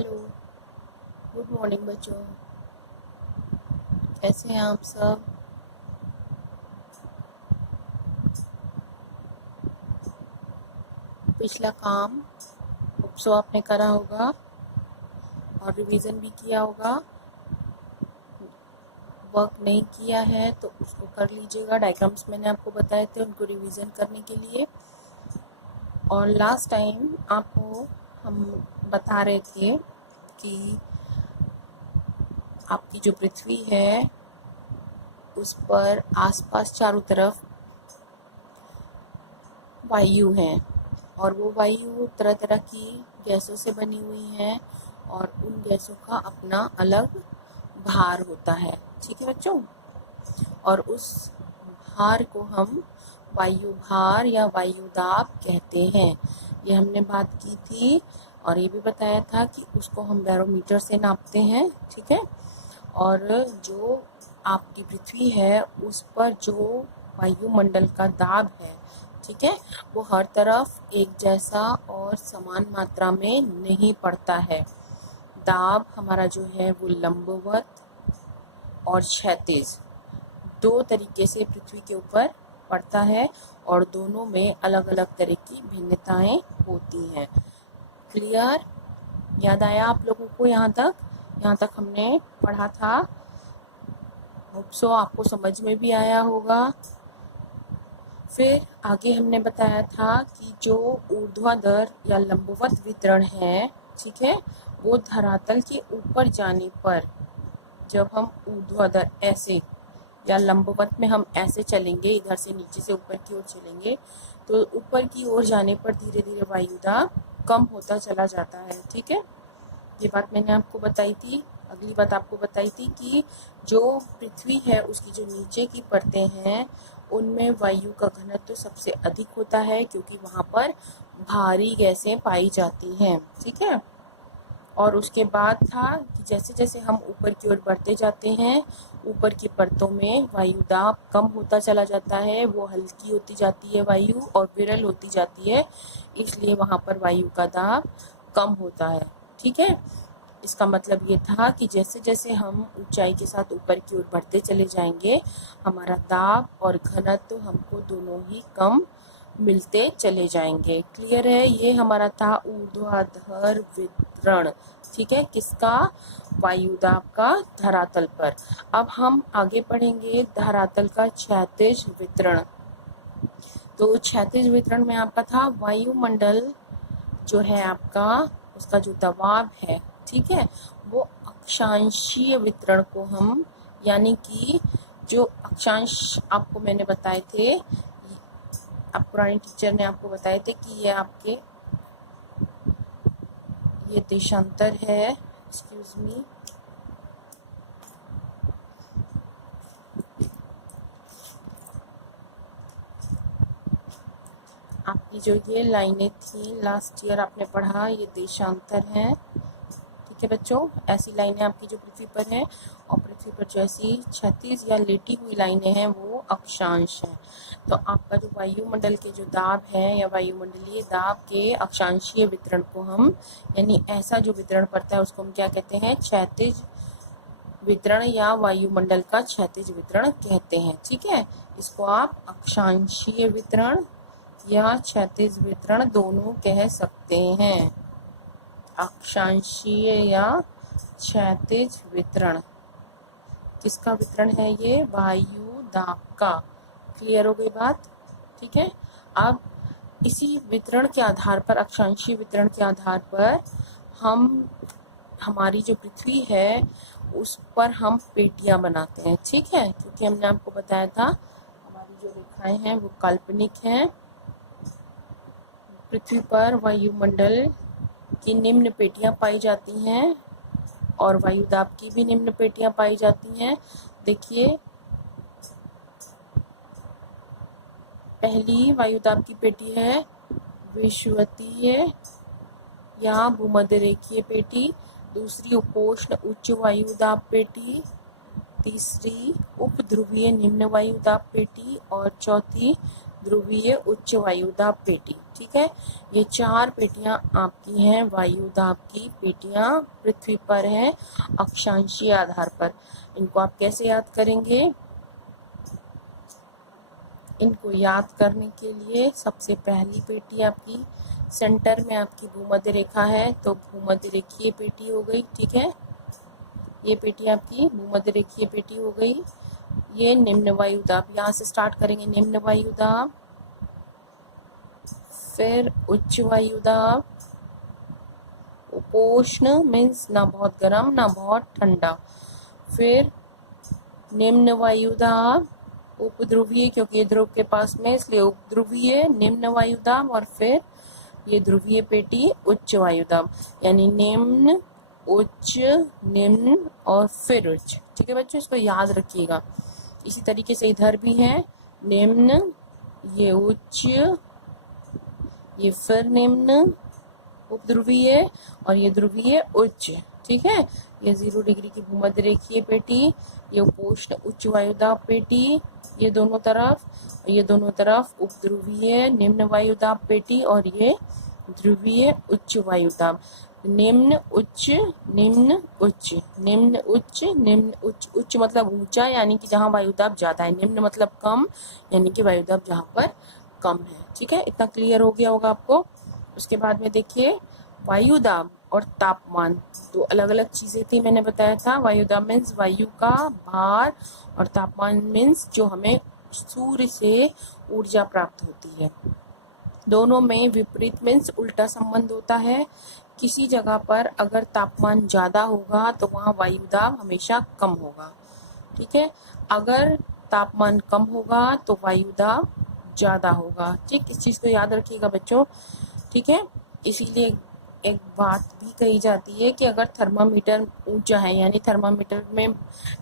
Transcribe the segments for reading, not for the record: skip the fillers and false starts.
Hello, good morning बच्चों। कैसे हैं आप सब? पिछला काम सो आपने करा होगा और रिवीजन भी किया होगा। वर्क नहीं किया है तो उसको कर लीजिएगा। डायग्राम्स मैंने आपको बताए थे उनको रिवीजन करने के लिए। और लास्ट टाइम आपको हम बता रहे थे कि आपकी जो पृथ्वी है उस पर आसपास चारों तरफ वायु हैं और वो वायु तरह तरह की गैसों से बनी हुई हैं और उन गैसों का अपना अलग भार होता है। ठीक है बच्चों। और उस भार को हम वायु भार या वायु दाब कहते हैं। ये हमने बात की थी और ये भी बताया था कि उसको हम बैरोमीटर से नापते हैं। ठीक है। और जो आपकी पृथ्वी है उस पर जो वायुमंडल का दाब है, ठीक है, वो हर तरफ एक जैसा और समान मात्रा में नहीं पड़ता है। दाब हमारा जो है वो लंबवत और क्षैतिज दो तरीके से पृथ्वी के ऊपर पड़ता है और दोनों में अलग अलग तरह की भिन्नताएं होती हैं। क्लियर? याद आया आप लोगों को? यहाँ तक हमने पढ़ा था। होप सो आपको समझ में भी आया होगा। फिर आगे हमने बताया था कि जो ऊर्ध्वाधर या लंबवत वितरण है, ठीक है, वो धरातल के ऊपर जाने पर जब हम ऊर्ध्वाधर ऐसे या लंबवत में हम ऐसे चलेंगे, इधर से नीचे से ऊपर की ओर चलेंगे, तो ऊपर की ओर जाने पर धीरे धीरे वायु दाब कम होता चला जाता है। ठीक है, ये बात मैंने आपको बताई थी। अगली बात आपको बताई थी कि जो पृथ्वी है उसकी जो नीचे की परतें हैं उनमें वायु का घनत्व तो सबसे अधिक होता है क्योंकि वहां पर भारी गैसें पाई जाती हैं। ठीक है। और उसके बाद था कि जैसे जैसे हम ऊपर की ओर बढ़ते जाते हैं ऊपर की परतों में वायु दाब कम होता चला जाता है, वो हल्की होती जाती है वायु और विरल होती जाती है, इसलिए वहां पर वायु का दाब कम होता है। ठीक है। इसका मतलब ये था कि जैसे जैसे हम ऊंचाई के साथ ऊपर की ओर बढ़ते चले जाएंगे हमारा दाब और घनत्व हमको दोनों ही कम मिलते चले जाएंगे। क्लियर है? ये हमारा था ऊर्ध्वाधर वितरण। ठीक है, किसका? वायु दाब का धरातल पर। अब हम आगे पढ़ेंगे धरातल का क्षैतिज वितरण। तो क्षैतिज वितरण में आपका था वायुमंडल जो है आपका, उसका जो दबाव है, ठीक है, वो अक्षांशीय वितरण को हम, यानी कि जो अक्षांश आपको मैंने बताए थे, आप पुरानी टीचर ने आपको बताए थे कि ये आपके ये देशांतर है, एक्सक्यूज मी, आपकी जो ये लाइनें थी लास्ट ईयर आपने पढ़ा, ये देशांतर है। ठीक है बच्चों, ऐसी लाइनें आपकी जो पृथ्वी पर है और पृथ्वी पर जो ऐसी क्षैतिज या लेटी हुई लाइनें हैं वो अक्षांश हैं। तो आपका जो वायुमंडल के जो दाब है या वायुमंडलीय दाब के अक्षांशीय वितरण को हम, यानी ऐसा जो वितरण पड़ता है उसको हम क्या कहते हैं? क्षैतिज वितरण या वायुमंडल का क्षैतिज वितरण कहते हैं। ठीक है, इसको आप अक्षांशीय वितरण या क्षैतिज वितरण दोनों कह सकते हैं। अक्षांशीय या क्षैतिज वितरण किसका वितरण है? ये वायु दाब का। क्लियर हो गई बात? ठीक है। अब इसी वितरण के आधार पर, अक्षांशीय वितरण के आधार पर हम हमारी जो पृथ्वी है उस पर हम पेटियां बनाते हैं। ठीक है, क्योंकि हमने आपको बताया था हमारी जो रेखाएं हैं वो काल्पनिक हैं। पृथ्वी पर वायुमंडल की निम्न पेटियां पाई जाती हैं और वायुदाब की भी निम्न पेटियां पाई जाती हैं। देखिए, पहली वायुदाब की पेटी है विषुवतीय या भूमध्य रेखीय पेटी, दूसरी उपोष्ण उच्च वायुदाब पेटी, तीसरी उपध्रुवीय निम्न वायुदाब पेटी और चौथी ध्रुवीय उच्च वायुदाब पेटी। ठीक है, ये 4 पेटियां आपकी हैं, वायुदाब की पेटियां पृथ्वी पर है अक्षांशीय आधार पर। इनको आप कैसे याद करेंगे? इनको याद करने के लिए सबसे पहली पेटी आपकी सेंटर में आपकी भूमध्य रेखा है, तो भूमध्य रेखीय पेटी हो गई। ठीक है, ये पेटी आपकी भूमध्य रेखीय पेटी हो गई। ये निम्न वायुदाब, यहाँ से स्टार्ट करेंगे, निम्न वायुदाब, फिर उच्च वायुदाब, उपोष्ण मीन्स ना बहुत गर्म ना बहुत ठंडा, फिर निम्न वायुदाब, उपध्रुवीय क्योंकि ये ध्रुव के पास में इसलिए उपध्रुवीय, निम्न वायुदाब, और फिर ये ध्रुवीय पेटी उच्च वायुदाब, यानी निम्न उच्च निम्न और फिर उच्च। ठीक है बच्चों, इसको याद रखिएगा। इसी तरीके से इधर भी है, निम्न, ये उच्च, ये फिर निम्न उपध्रुवीय और ये ध्रुवीय उच्च। ठीक है, ये 0 डिग्री की भूमध्य रेखीय पेटी, ये उपोष्ण उच्च वायुदाब पेटी, ये दोनों तरफ उपध्रुवीय निम्न वायुदाब पेटी, और ये ध्रुवीय उच्च वायुदाब। निम्न उच्च निम्न उच्च, निम्न उच्च निम्न उच्च। उच्च मतलब ऊंचा, यानी कि जहाँ वायुदाब ज्यादा है, निम्न मतलब कम, यानी कि वायुदाब जहाँ पर कम है। ठीक है, इतना क्लियर हो गया होगा आपको। उसके बाद में देखिए, वायुदाब और तापमान दो अलग अलग चीजें थी, मैंने बताया था। वायुदाब मीन्स वायु का भार, और तापमान मीन्स जो हमें सूर्य से ऊर्जा प्राप्त होती है। दोनों में विपरीत मीन्स उल्टा संबंध होता है। किसी जगह पर अगर तापमान ज्यादा होगा तो वहाँ वायुदाब हमेशा कम होगा। ठीक है, अगर तापमान कम होगा तो वायुदाब ज्यादा होगा। ठीक, इस चीज को याद रखिएगा बच्चों। ठीक है, इसीलिए एक बात भी कही जाती है कि अगर थर्मामीटर ऊंचा है, यानी थर्मामीटर में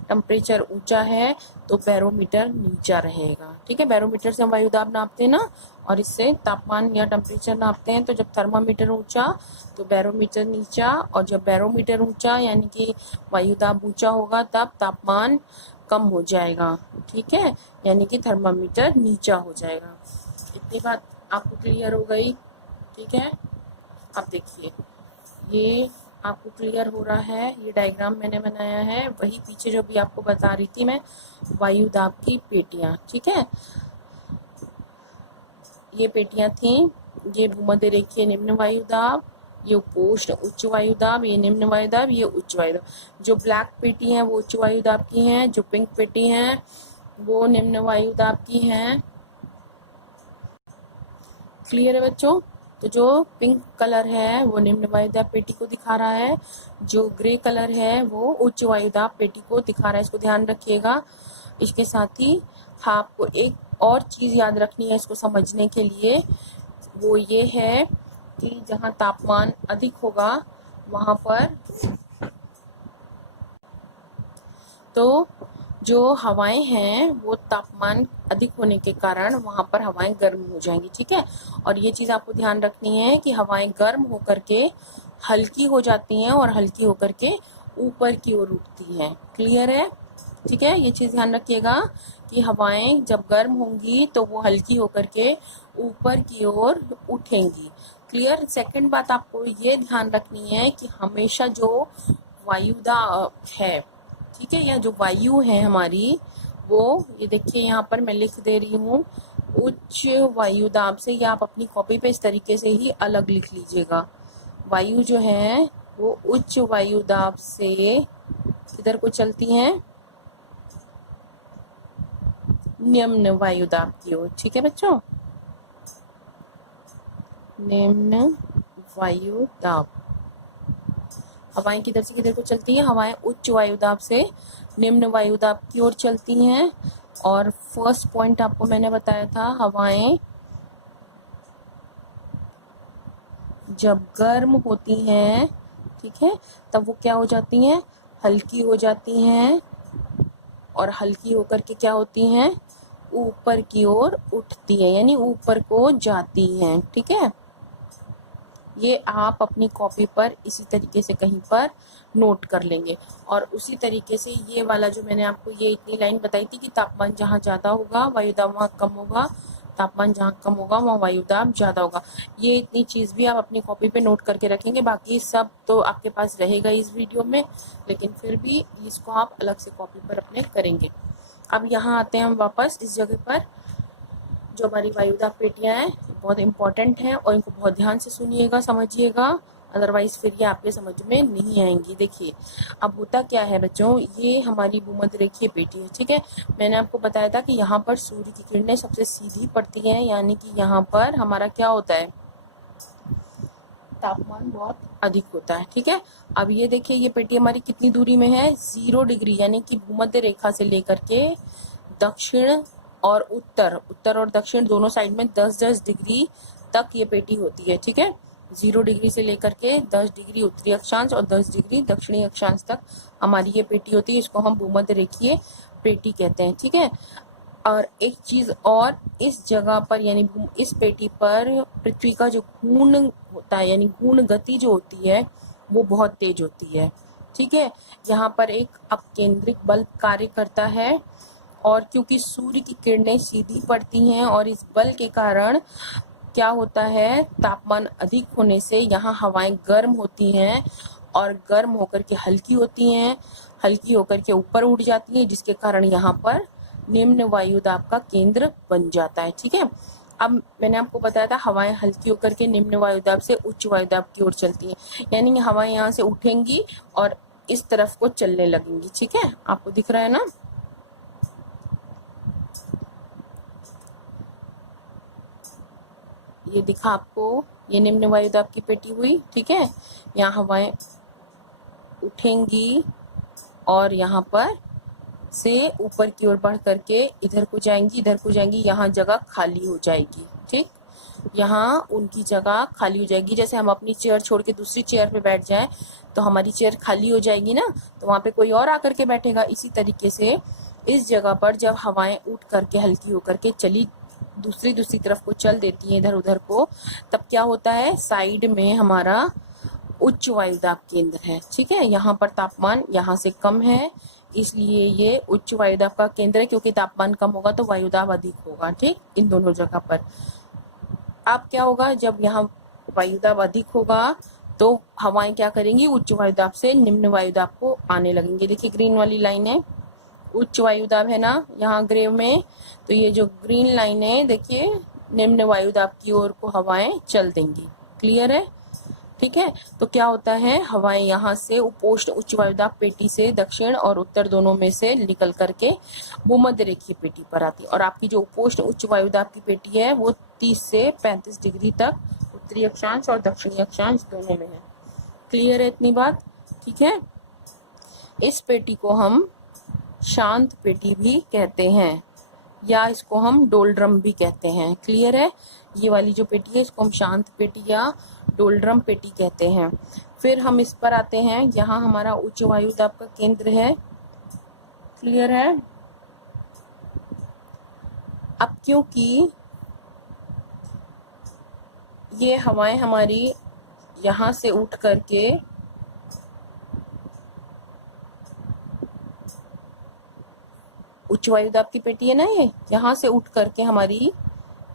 टेम्परेचर ऊंचा है, तो बैरोमीटर नीचा रहेगा। ठीक है, बैरोमीटर से हम वायुदाब नापते हैं ना, और इससे तापमान या टेम्परेचर नापते हैं। तो जब थर्मामीटर ऊंचा तो बैरोमीटर नीचा, और जब बैरोमीटर ऊंचा यानी कि वायुदाब ऊंचा होगा तब तापमान कम हो जाएगा। ठीक है, यानी कि थर्मामीटर नीचा हो जाएगा। इतनी बात आपको क्लियर हो गई? ठीक है, अब देखिए, ये आपको क्लियर हो रहा है। ये डायग्राम मैंने बनाया है, वही पीछे जो भी आपको बता रही थी मैं, वायुदाब की पेटियां। ठीक है, ये पेटियां थी, ये भूमध्य रेखीय निम्न वायुदाब, ये उपोष्ण उच्च वायुदाब, ये निम्न वायुदाब, ये उच्च वायुदाब। जो ब्लैक पेटी है वो उच्च वायुदाब की हैं, जो पिंक पेटी है वो निम्न वायुदाब की हैं। क्लियर है बच्चों? तो जो पिंक कलर है वो निम्न वायुदाब पेटी को दिखा रहा है, जो ग्रे कलर है वो उच्च वायुदाब पेटी को दिखा रहा है। इसको ध्यान रखिएगा। इसके साथ ही आपको एक और चीज याद रखनी है इसको समझने के लिए, वो ये है कि जहाँ तापमान अधिक होगा वहां पर तो जो हवाएं हैं वो तापमान अधिक होने के कारण वहां पर हवाएं गर्म हो जाएंगी। ठीक है, और ये चीज आपको ध्यान रखनी है कि हवाएं गर्म होकर के हल्की हो जाती हैं और हल्की होकर के ऊपर की ओर उठती हैं। क्लियर है? ठीक है, ये चीज ध्यान रखिएगा कि हवाएं जब गर्म होंगी तो वो हल्की होकर के ऊपर की ओर उठेंगी। क्लियर? सेकंड बात आपको ये ध्यान रखनी है कि हमेशा जो वायुदाब है, ठीक है, या जो वायु है हमारी, वो ये देखिए यहाँ पर मैं लिख दे रही हूँ उच्च वायुदाब से, या आप अपनी कॉपी पे इस तरीके से ही अलग लिख लीजिएगा। वायु जो है वो उच्च वायुदाब से किधर को चलती हैं? निम्न वायुदाब की ओर। ठीक है बच्चों, निम्न वायुदाब। हवाएं किधर से किधर को चलती हैं? हवाएं उच्च वायुदाब से निम्न वायुदाब की ओर चलती हैं। और फर्स्ट पॉइंट आपको मैंने बताया था, हवाएं जब गर्म होती हैं, ठीक है, तब वो क्या हो जाती हैं? हल्की हो जाती हैं, और हल्की होकर के क्या होती हैं? ऊपर की ओर उठती है, यानी ऊपर को जाती हैं। ठीक है, ये आप अपनी कॉपी पर इसी तरीके से कहीं पर नोट कर लेंगे। और उसी तरीके से ये वाला जो मैंने आपको ये इतनी लाइन बताई थी कि तापमान जहाँ ज़्यादा होगा वायुदाब वहाँ कम होगा, तापमान जहाँ कम होगा वहाँ वायु दाब ज़्यादा होगा। ये इतनी चीज़ भी आप अपनी कॉपी पे नोट करके रखेंगे, बाकी सब तो आपके पास रहेगा इस वीडियो में, लेकिन फिर भी इसको आप अलग से कॉपी पर अपने करेंगे। अब यहाँ आते हैं हम वापस इस जगह पर। जो हमारी वायुदाब पेटियाँ हैं बहुत इंपॉर्टेंट हैं और इनको बहुत ध्यान से सुनिएगा, समझिएगा, अदरवाइज फिर ये आपके समझ में नहीं आएंगी। देखिए अब होता क्या है बच्चों, ये हमारी भूमध्य रेखीय पेटी है, ठीक है। मैंने आपको बताया था कि यहाँ पर सूर्य की किरणें सबसे सीधी पड़ती हैं, यानी कि यहाँ पर हमारा क्या होता है, तापमान बहुत अधिक होता है, ठीक है। अब ये देखिए ये पेटी हमारी कितनी दूरी में है, 0 डिग्री, यानी कि भूमध्य रेखा से लेकर के दक्षिण और उत्तर और दक्षिण दोनों साइड में 10-10 डिग्री तक ये पेटी होती है, ठीक है। 0 डिग्री से लेकर के 10 डिग्री उत्तरी अक्षांश और 10 डिग्री दक्षिणी अक्षांश तक हमारी ये पेटी होती है। इसको हम भूमध्य रेखीय पेटी कहते हैं, ठीक है। और एक चीज और, इस जगह पर यानी इस पेटी पर पृथ्वी का जो घूर्ण होता है, यानी घूर्ण गति जो होती है वो बहुत तेज होती है, ठीक है। यहाँ पर एक अपकेंद्रित बल कार्य करता है, और क्योंकि सूर्य की किरणें सीधी पड़ती हैं और इस बल के कारण क्या होता है, तापमान अधिक होने से यहाँ हवाएं गर्म होती हैं और गर्म होकर के हल्की होती हैं, हल्की होकर के ऊपर उड़ जाती हैं, जिसके कारण यहाँ पर निम्न वायुदाब का केंद्र बन जाता है, ठीक है। अब मैंने आपको बताया था हवाएं हल्की होकर के निम्न वायुदाब से उच्च वायुदाब की ओर चलती हैं, यानी हवाएं यहाँ से उठेंगी और इस तरफ को चलने लगेंगी, ठीक है। आपको दिख रहा है ना, ये दिखा आपको, ये निम्न वायुदाब की पेटी हुई, ठीक है। यहाँ हवाएं उठेंगी और यहाँ पर से ऊपर की ओर बढ़ करके इधर को जाएंगी, इधर को जाएंगी, यहाँ जगह खाली हो जाएगी, ठीक। यहाँ उनकी जगह खाली हो जाएगी। जैसे हम अपनी चेयर छोड़ के दूसरी चेयर पे बैठ जाएं तो हमारी चेयर खाली हो जाएगी ना, तो वहाँ पे कोई और आकर के बैठेगा। इसी तरीके से इस जगह पर जब हवाएं उठ करके हल्की होकर के चली दूसरी तरफ को चल देती है इधर उधर को, तब क्या होता है, साइड में हमारा उच्च वायुदाब केंद्र है, ठीक है। यहाँ पर तापमान यहाँ से कम है, इसलिए ये उच्च वायुदाब का केंद्र है, क्योंकि तापमान कम होगा तो वायुदाब अधिक होगा, ठीक, इन दोनों जगह पर। अब क्या होगा, जब यहाँ वायुदाब अधिक होगा तो हवाएं क्या करेंगी, उच्च वायुदाब से निम्न वायुदाब को आने लगेंगे। देखिए ग्रीन वाली लाइन है, उच्च वायुदाब है ना यहाँ ग्रे में, तो ये जो ग्रीन लाइन है देखिए निम्न वायुदाब की ओर को हवाएं चल देंगी। क्लियर है, ठीक है। तो क्या होता है, हवाएं यहाँ से उपोष्ण उच्च वायुदाब पेटी से दक्षिण और उत्तर दोनों में से निकल करके भूमध्य रेखीय पेटी पर आती है, और आपकी जो उपोष्ण उच्च वायुदाब की पेटी है वो 30 से 35 डिग्री तक उत्तरी अक्षांश और दक्षिणी अक्षांश दोनों में है। क्लियर है इतनी बात, ठीक है। इस पेटी को हम शांत पेटी भी कहते हैं, या इसको हम डोलड्रम भी कहते हैं। क्लियर है, ये वाली जो पेटी है इसको हम शांत पेटी या डोलड्रम पेटी कहते हैं। फिर हम इस पर आते हैं, यहाँ हमारा उच्च वायुदाब का केंद्र है। क्लियर है। अब क्योंकि ये हवाएं हमारी यहाँ से उठ करके उच्च वायुदाब की पेटी है ना, ये यहाँ से उठ करके हमारी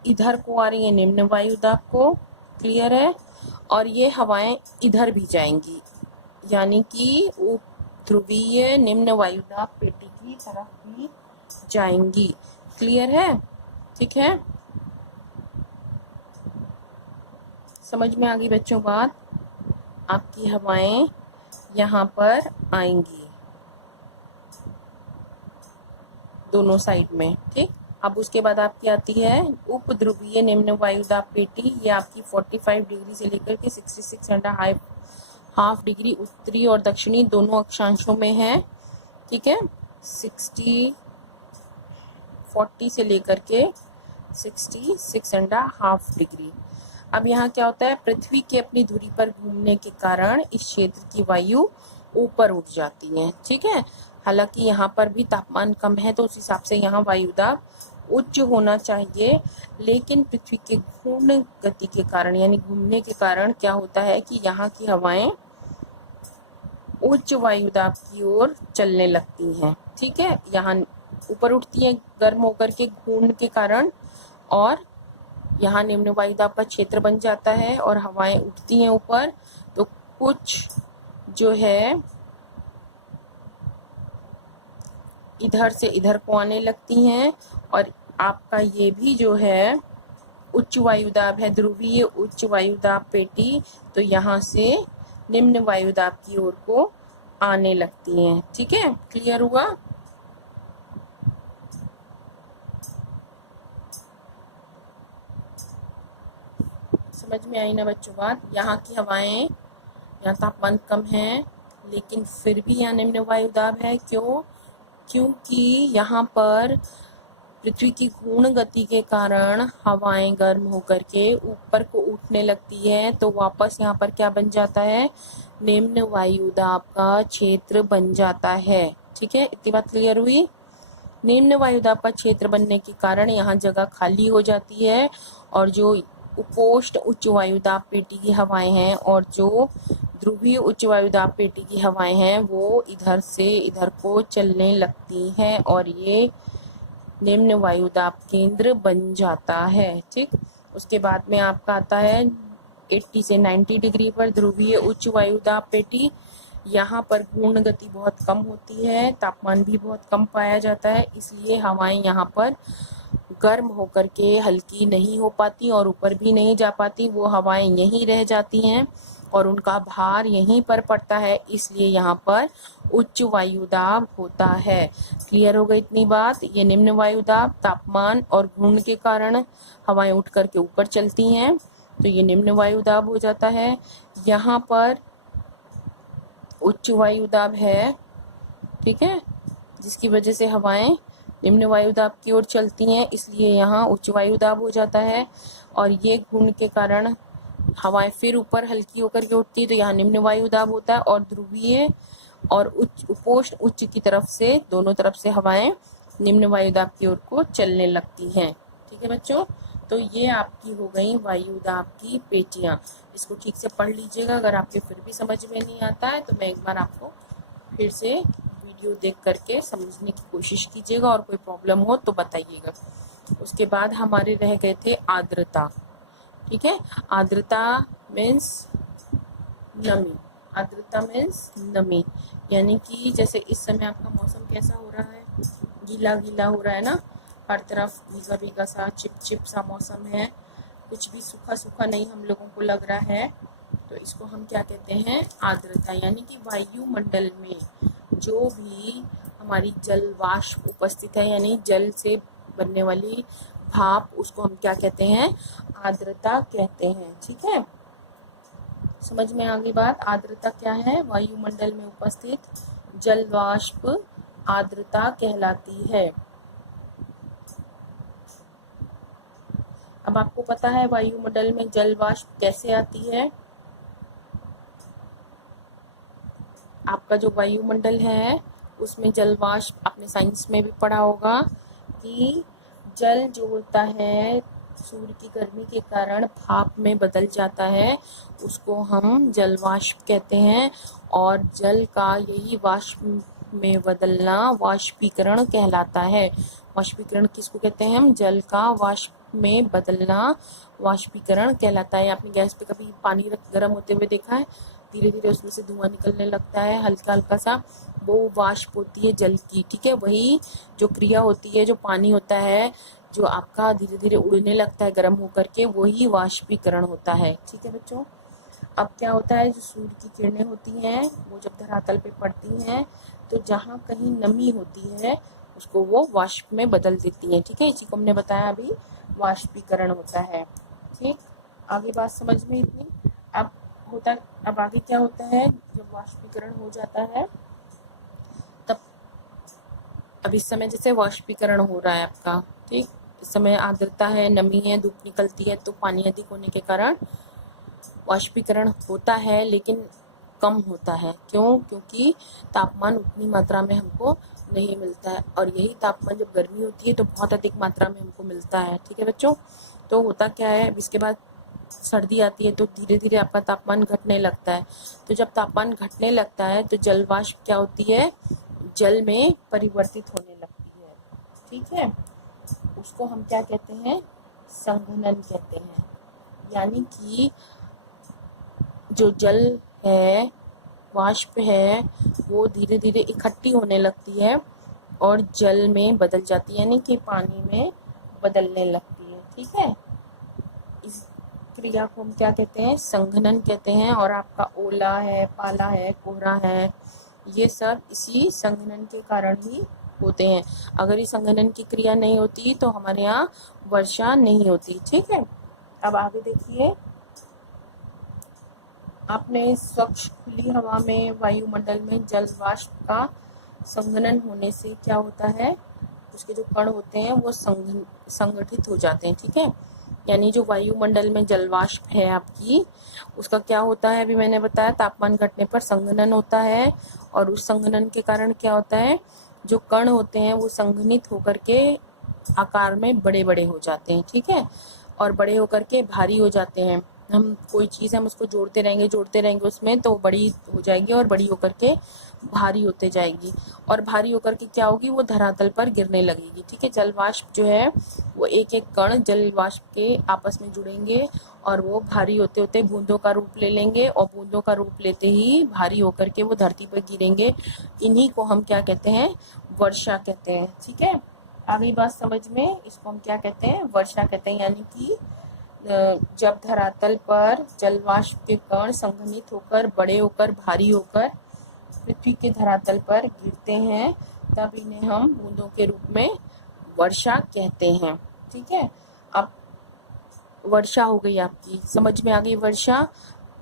इधर को आ रही है निम्न वायुदाब को। क्लियर है, और ये हवाएं इधर भी जाएंगी, यानी कि ध्रुवीय निम्न वायुदाब पेटी की तरफ भी जाएंगी। क्लियर है, ठीक है, समझ में आ गई बच्चों बात। आपकी हवाएं यहाँ पर आएंगी दोनों साइड में, ठीक। अब उसके बाद आपकी आती है उपध्रुवीय निम्न वायुदाब पेटी। ये आपकी 45 डिग्री से लेकर के 66.5 डिग्री उत्तरी और दक्षिणी दोनों अक्षांशों में है, ठीक है। 40 से लेकर के 66.5 डिग्री। अब यहाँ क्या होता है, पृथ्वी के अपनी धुरी पर घूमने के कारण इस क्षेत्र की वायु ऊपर उठ जाती है, ठीक है। हालांकि यहाँ पर भी तापमान कम है तो उस हिसाब से यहाँ वायुदाब उच्च होना चाहिए, लेकिन पृथ्वी के घूर्ण गति के कारण यानी घूमने के कारण क्या होता है कि यहाँ की हवाएं उच्च वायुदाब की ओर चलने लगती हैं, ठीक है। यहाँ ऊपर उठती हैं गर्म होकर के घूर्ण के कारण, और यहाँ निम्न वायुदाब का क्षेत्र बन जाता है और हवाएं उठती हैं ऊपर, तो कुछ जो है इधर से इधर को आने लगती हैं, और आपका ये भी जो है उच्च वायुदाब है, ध्रुवीय उच्च वायुदाब पेटी, तो यहाँ से निम्न वायुदाब की ओर को आने लगती हैं। ठीक है, क्लियर हुआ? समझ में आई ना बच्चों बात? यहाँ की हवाएं, यहाँ तापमान कम है लेकिन फिर भी यहाँ निम्न वायुदाब है। क्यों? क्योंकि यहाँ पर पृथ्वी की घूर्ण गति के कारण हवाएं गर्म होकर के ऊपर को उठने लगती है, तो वापस यहाँ पर क्या बन जाता है? निम्न वायुदाब का क्षेत्र बन जाता है। ठीक है, इतनी बात क्लियर हुई? निम्न वायुदाब का क्षेत्र बनने के कारण यहाँ जगह खाली हो जाती है, और जो उपोष्ण उच्च वायुदाब पेटी की हवाएं हैं और जो ध्रुवीय उच्च वायुदाब पेटी की हवाएं हैं वो इधर से इधर को चलने लगती हैं, और ये निम्न वायुदाब केंद्र बन जाता है। ठीक, उसके बाद में आपका आता है 80 से 90 डिग्री पर ध्रुवीय उच्च वायुदाब पेटी। यहाँ पर घूर्ण गति बहुत कम होती है, तापमान भी बहुत कम पाया जाता है, इसलिए हवाएं यहाँ पर गर्म होकर के हल्की नहीं हो पाती और ऊपर भी नहीं जा पाती। वो हवाएं यहीं रह जाती हैं और उनका भार यहीं पर पड़ता है, इसलिए यहाँ पर उच्च वायुदाब होता है। क्लियर हो गई इतनी बात? ये निम्न वायुदाब तापमान और घूर्ण के कारण हवाएं उठ करके ऊपर चलती हैं, तो ये निम्न वायुदाब हो जाता है। यहाँ पर उच्च वायुदाब है, ठीक है, जिसकी वजह से हवाएं निम्न वायुदाब की ओर चलती हैं, इसलिए यहाँ उच्च वायुदाब हो जाता है। और ये घूर्ण के कारण हवाएं फिर ऊपर हल्की होकर के उठती है, तो यहाँ निम्न वायुदाब होता है। और ध्रुवीय और उच्च उपोष्ण उच्च की तरफ से दोनों तरफ से हवाएं निम्न वायुदाब की ओर को चलने लगती हैं। ठीक है बच्चों, तो ये आपकी हो गई वायुदाब की पेटियां। इसको ठीक से पढ़ लीजिएगा। अगर आपके फिर भी समझ में नहीं आता है तो मैं एक बार आपको फिर से वीडियो देख करके समझने की कोशिश कीजिएगा, और कोई प्रॉब्लम हो तो बताइएगा। उसके बाद हमारे रह गए थे आर्द्रता। ठीक है, आर्द्रता मीन्स नमी। आर्द्रता मीन्स नमी, यानी कि जैसे इस समय आपका मौसम कैसा हो रहा है? गीला गीला हो रहा है ना, हर तरफ भीगा भीगा सा चिपचिप सा मौसम है, कुछ भी सूखा सूखा नहीं हम लोगों को लग रहा है, तो इसको हम क्या कहते हैं? आर्द्रता। यानी कि वायुमंडल में जो भी हमारी जल वाष्प उपस्थित है, यानी जल से बनने वाली भाप, उसको हम क्या कहते हैं? आर्द्रता कहते हैं। ठीक है, समझ में आ गई बात? आर्द्रता क्या है? वायुमंडल में उपस्थित जल वाष्प आर्द्रता कहलाती है। अब आपको पता है वायुमंडल में जल वाष्प कैसे आती है? आपका जो वायुमंडल है उसमें जल वाष्प, आपने साइंस में भी पढ़ा होगा कि जल जो होता है सूर्य की गर्मी के कारण भाप में बदल जाता है, उसको हम जल वाष्प कहते हैं। और जल का यही वाष्प में बदलना वाष्पीकरण कहलाता है। वाष्पीकरण किसको कहते हैं हम? जल का वाष्प में बदलना वाष्पीकरण कहलाता है। आपने गैस पे कभी पानी गर्म होते हुए देखा है? धीरे धीरे उसमें से धुआं निकलने लगता है, हल्का हल्का सा, वो वाष्प होती है जल की। ठीक है, वही जो क्रिया होती है, जो पानी होता है जो आपका धीरे धीरे उड़ने लगता है गर्म होकर के, वही वाष्पीकरण होता है। ठीक है बच्चों, अब क्या होता है? जो सूर्य की किरणें होती हैं वो जब धरातल पे पड़ती हैं तो जहाँ कहीं नमी होती है उसको वो वाष्प में बदल देती हैं। ठीक है, इसी को हमने बताया अभी वाष्पीकरण होता है। ठीक, आगे बात समझ में इतनी? अब आगे क्या होता है? जब वाष्पीकरण हो जाता है तब, अब इस समय जैसे वाष्पीकरण हो रहा है आपका, ठीक, इस समय आर्द्रता है, नमी है, धूप निकलती है, तो पानी अधिक होने के कारण वाष्पीकरण होता है, लेकिन कम होता है। क्यों? क्योंकि तापमान उतनी मात्रा में हमको नहीं मिलता है, और यही तापमान जब गर्मी होती है तो बहुत अधिक मात्रा में हमको मिलता है। ठीक है बच्चों, तो होता क्या है? इसके बाद सर्दी आती है तो धीरे धीरे आपका तापमान घटने लगता है। तो जब तापमान घटने लगता है तो जल वाष्प क्या होती है? जल में परिवर्तित होने लगती है। ठीक है, उसको हम क्या कहते हैं? संघनन कहते हैं। यानी कि जो जल है, वाष्प है, वो धीरे धीरे इकट्ठी होने लगती है और जल में बदल जाती है, यानी कि पानी में बदलने लगती है। ठीक है, इस क्रिया को हम क्या कहते हैं? संघनन कहते हैं। और आपका ओला है, पाला है, कोहरा है, ये सब इसी संघनन के कारण ही होते हैं। अगर इस संघनन की क्रिया नहीं होती तो हमारे यहाँ वर्षा नहीं होती। ठीक है, अब आगे देखिए, आपने स्वच्छ खुली हवा में वायुमंडल में जल वाष्प का संघनन होने से क्या होता है? उसके जो कण होते हैं वो संगठित हो जाते हैं। ठीक है, यानी जो वायुमंडल में जल वाष्प है आपकी, उसका क्या होता है? अभी मैंने बताया, तापमान घटने पर संघनन होता है और उस संघनन के कारण क्या होता है? जो कण होते हैं वो संघनित होकर के आकार में बड़े बड़े हो जाते हैं। ठीक है, और बड़े होकर के भारी हो जाते हैं। हम कोई चीज़ हम उसको जोड़ते रहेंगे उसमें, तो बड़ी हो जाएगी और बड़ी होकर के भारी होते जाएगी, और भारी होकर के क्या होगी? वो धरातल पर गिरने लगेगी। ठीक है, जल वाष्प जो है वो एक एक कण जल वाष्प के आपस में जुड़ेंगे और वो भारी होते होते बूंदों का रूप ले लेंगे, और बूंदों का रूप लेते ही भारी होकर के वो धरती पर गिरेंगे। इन्हीं को हम क्या कहते हैं? वर्षा कहते हैं। ठीक है, आ गई बात समझ में? इसको हम क्या कहते हैं? वर्षा कहते हैं। यानी कि जब धरातल पर जलवाष्प के कण संघनित होकर बड़े होकर भारी होकर पृथ्वी के धरातल पर गिरते हैं, तब इन्हें हम बूंदों के रूप में वर्षा कहते हैं। ठीक है, अब वर्षा हो गई, आपकी समझ में आ गई वर्षा।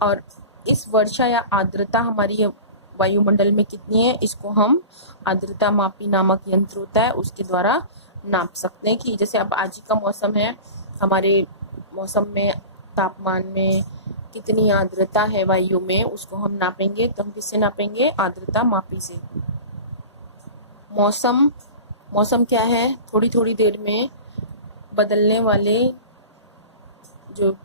और इस वर्षा या आर्द्रता हमारी वायुमंडल में कितनी है, इसको हम आर्द्रता मापी नामक यंत्र होता है उसके द्वारा नाप सकते हैं। कि जैसे अब आज का मौसम है, हमारे मौसम में तापमान में कितनी आर्द्रता है वायु में, उसको हम नापेंगे। तो हम किससे नापेंगे? आर्द्रता मापी से। मौसम क्या है? थोड़ी थोड़ी देर में बदलने वाले जो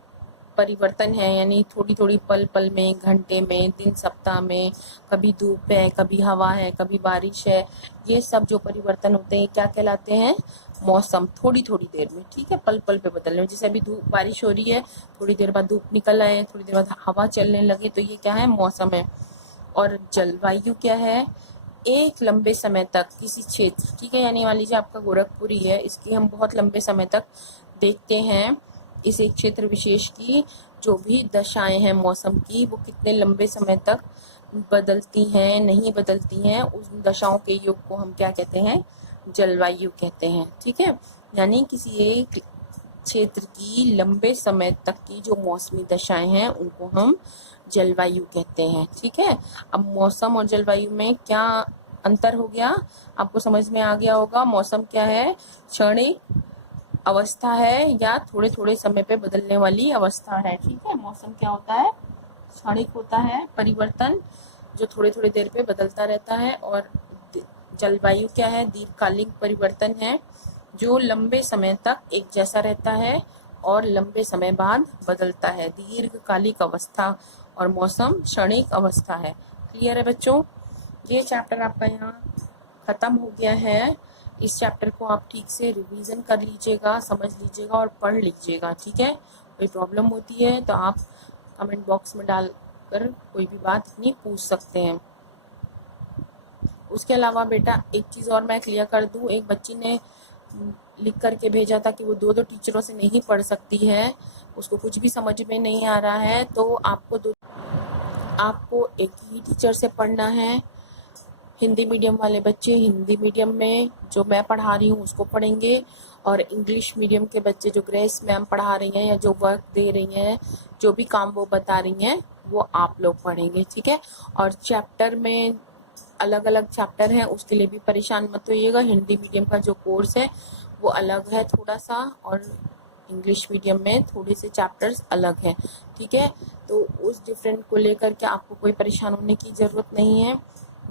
परिवर्तन है, यानी थोड़ी थोड़ी पल पल में, घंटे में, दिन, सप्ताह में, कभी धूप है, कभी हवा है, कभी बारिश है, ये सब जो परिवर्तन होते हैं क्या कहलाते हैं? मौसम। थोड़ी थोड़ी देर में, ठीक है, पल पल पे बदलने में। जैसे अभी धूप, बारिश हो रही है, थोड़ी देर बाद धूप निकल आए, थोड़ी देर बाद हवा चलने लगे, तो ये क्या है? मौसम है। और जलवायु क्या है? एक लंबे समय तक किसी क्षेत्र, ठीक है, यानी मान लीजिए आपका गोरखपुर ही है, इसकी हम बहुत लंबे समय तक देखते हैं। इस एक क्षेत्र विशेष की जो भी दशाएं हैं मौसम की, वो कितने लंबे समय तक बदलती हैं, नहीं बदलती हैं, उस दशाओं के योग को हम क्या कहते हैं? जलवायु कहते हैं। ठीक है, यानी किसी एक क्षेत्र की लंबे समय तक की जो मौसमी दशाएं हैं उनको हम जलवायु कहते हैं। ठीक है, अब मौसम और जलवायु में क्या अंतर हो गया, आपको समझ में आ गया होगा। मौसम क्या है? क्षणिक अवस्था है या थोड़े थोड़े समय पे बदलने वाली अवस्था है। ठीक है, मौसम क्या होता है? क्षणिक होता है, परिवर्तन जो थोड़े थोड़े देर पे बदलता रहता है। और जलवायु क्या है? दीर्घकालिक परिवर्तन है जो लंबे समय तक एक जैसा रहता है और लंबे समय बाद बदलता है। दीर्घकालिक अवस्था और मौसम क्षणिक अवस्था है। क्लियर है बच्चों? ये चैप्टर आपका यहाँ खत्म हो गया है। इस चैप्टर को आप ठीक से रिवीजन कर लीजिएगा, समझ लीजिएगा और पढ़ लीजिएगा। ठीक है, कोई प्रॉब्लम होती है तो आप कमेंट बॉक्स में डालकर कोई भी बात अपनी पूछ सकते हैं। उसके अलावा बेटा एक चीज़ और मैं क्लियर कर दूं, एक बच्ची ने लिख करके भेजा था कि वो दो टीचरों से नहीं पढ़ सकती है, उसको कुछ भी समझ में नहीं आ रहा है, तो आपको एक ही टीचर से पढ़ना है। हिंदी मीडियम वाले बच्चे हिंदी मीडियम में जो मैं पढ़ा रही हूँ उसको पढ़ेंगे, और इंग्लिश मीडियम के बच्चे जो ग्रेस मैम पढ़ा रही हैं या जो वर्क दे रही हैं, जो भी काम वो बता रही हैं, वो आप लोग पढ़ेंगे। ठीक है, और चैप्टर में अलग अलग चैप्टर हैं, उसके लिए भी परेशान मत होइएगा। हिंदी मीडियम का जो कोर्स है वो अलग है थोड़ा सा, और इंग्लिश मीडियम में थोड़े से चैप्टर्स अलग हैं। ठीक है, तो उस डिफरेंट को लेकर के आपको कोई परेशान होने की ज़रूरत नहीं है।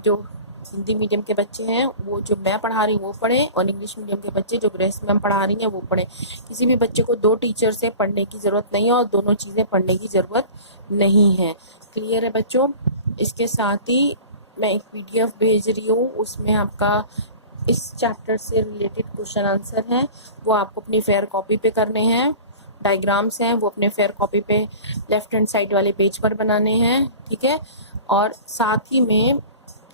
जो हिंदी मीडियम के बच्चे हैं वो जो मैं पढ़ा रही हूँ वो पढ़ें, और इंग्लिश मीडियम के बच्चे जो ग्रेस मैम पढ़ा रही हैं वो पढ़ें। किसी भी बच्चे को दो टीचर से पढ़ने की ज़रूरत नहीं है और दोनों चीज़ें पढ़ने की ज़रूरत नहीं है। क्लियर है बच्चों? इसके साथ ही मैं एक PDF भेज रही हूँ, उसमें आपका इस चैप्टर से रिलेटेड क्वेश्चन आंसर हैं, वो आपको अपनी फेयर कॉपी पे करने हैं। डायग्राम्स हैं वो अपने फेयर कॉपी पे लेफ्ट हैंड साइड वाले पेज पर बनाने हैं, ठीक है। और साथ ही में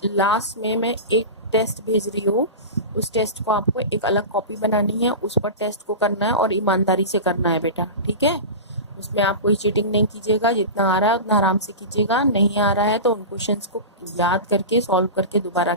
लास्ट में मैं एक टेस्ट भेज रही हूँ, उस टेस्ट को आपको एक अलग कॉपी बनानी है, उस पर टेस्ट को करना है और ईमानदारी से करना है बेटा, ठीक है। उसमें आप कोई चीटिंग नहीं कीजिएगा, जितना आ रहा है उतना आराम से कीजिएगा, नहीं आ रहा है तो उन क्वेश्चंस को याद करके सॉल्व करके दोबारा